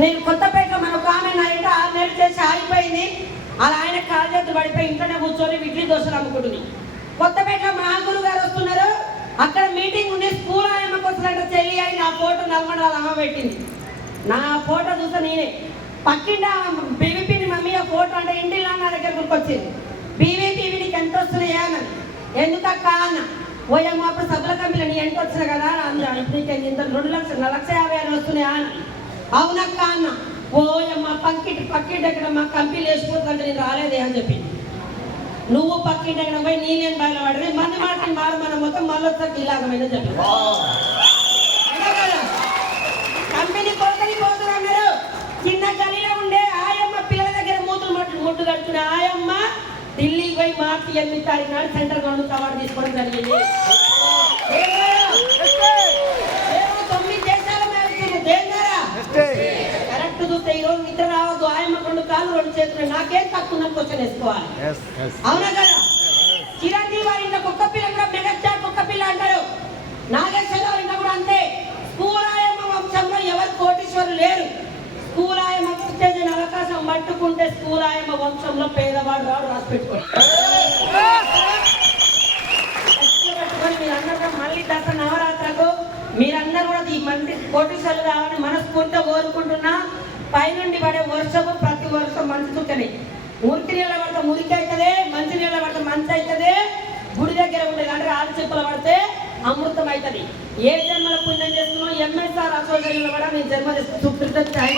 నేను కొత్తపేట మన ఒక ఆమె నా ఇంట 6 నెలలు చేసి ఆగిపోయింది. అలా ఆయన కాలు చేతులు పడిపోయి ఇంట్లోనే కూర్చొని ఇడ్లీ దోశలు అమ్ముకుంటుంది. కొత్తపేటలో మా గురువు గారు వస్తున్నారు, అక్కడ మీటింగ్ ఉంది. స్కూల్ ఆయమ్మకి వస్తున్నట్టు చెల్లి అని నా ఫోటో నల్గొండలో అమ్మ పెట్టింది. నా ఫోటో చూస్తే నేనే పక్కింట బీవీపీని మమ్మీ ఆ ఫోటో అంటే ఇంటిలో నా దగ్గర గుర్తొచ్చింది. బీవీపీ నీకు ఎంత వస్తున్నాయా అని. ఎందుకక్క అన్న. ఓయమ్మ అప్పుడు సభల కంపెనీ నీ ఎంత వచ్చినా కదా అన్నాడు. నీకు ఇంత 2 లక్షలు 1,50,000 వస్తున్నాయా అని. అవునక్క అన్న. ఓయమ్మ పక్కింటి ఎక్కడ మా కంపెనీలు వేసిపోతుందంటే నేను రాలేదే అని చెప్పి. నువ్వు పక్కింటి ఎక్కడ పోయి నేను బయలుపడి మంది మాటని మన మొత్తం మళ్ళీ వచ్చాక ఇలాగమైనా చెప్పి కంపెనీ పోతున్నారు. చిన్న గలిలో ఉండే ఆయమ్మ పిల్లల దగ్గర ముట్టు కడుతున్న ఆయమ్మ ఢిల్లీకి పోయి మార్చి 8వ తారీఖు నాడు సెంట్రల్ గవర్నమెంట్ అవార్డు తీసుకోవడం జరిగింది. 9 దేశాల కరెక్ట్ చూస్తే ఈ రోజు నిద్ర రావద్దు. ఆయమ్మ 2 కాళ్ళు 2 చేతులు నాకేం తక్కువ క్వశ్చన్ వేసుకోవాలి. అవునా కదా? చిరంజీవి వారి ఇంట్లో కుక్క పిల్ల కూడా మెగాస్టార్ కుక్క పిల్ల అంటారు. నాగేశ్వర వారి ఇంట్లో కూడా అంతే. స్కూల్ ఆయమ్మ వంశంలో ఎవరు కోటీశ్వరులు లేరు. స్కూల్ ఆయమ్మ చేసిన అవకాశం పట్టుకుంటే స్కూల్ ఆయమ్మ వంశంలో పేదవాడు రాడు. రాసి పెట్టుకోండి. మీరందరూ మళ్ళీ దసరా నవరాత్రకు మీరందరూ కూడా ఈ మంది కోటీశ్వరులు కావాలని మనస్ఫూర్తిగా కోరుకుంటున్నా. పైనుండి పడే వర్షము ప్రతి వర్షం మంచి చుక్కని. మురికి నీళ్ళ పడితే మురికి అవుతుంది, మంచి నీళ్ళ పడితే మంచి అవుతుంది. గుడి దగ్గర ఉండేది అంటే ఆరు చెప్పులు పడితే అమృతం అవుతుంది. ఏ జన్మల పుణ్యం చేస్తున్నావు ఎంఎస్ఆర్ అసోసియేషన్ కూడా నేను జన్మ చేస్తున్నాను.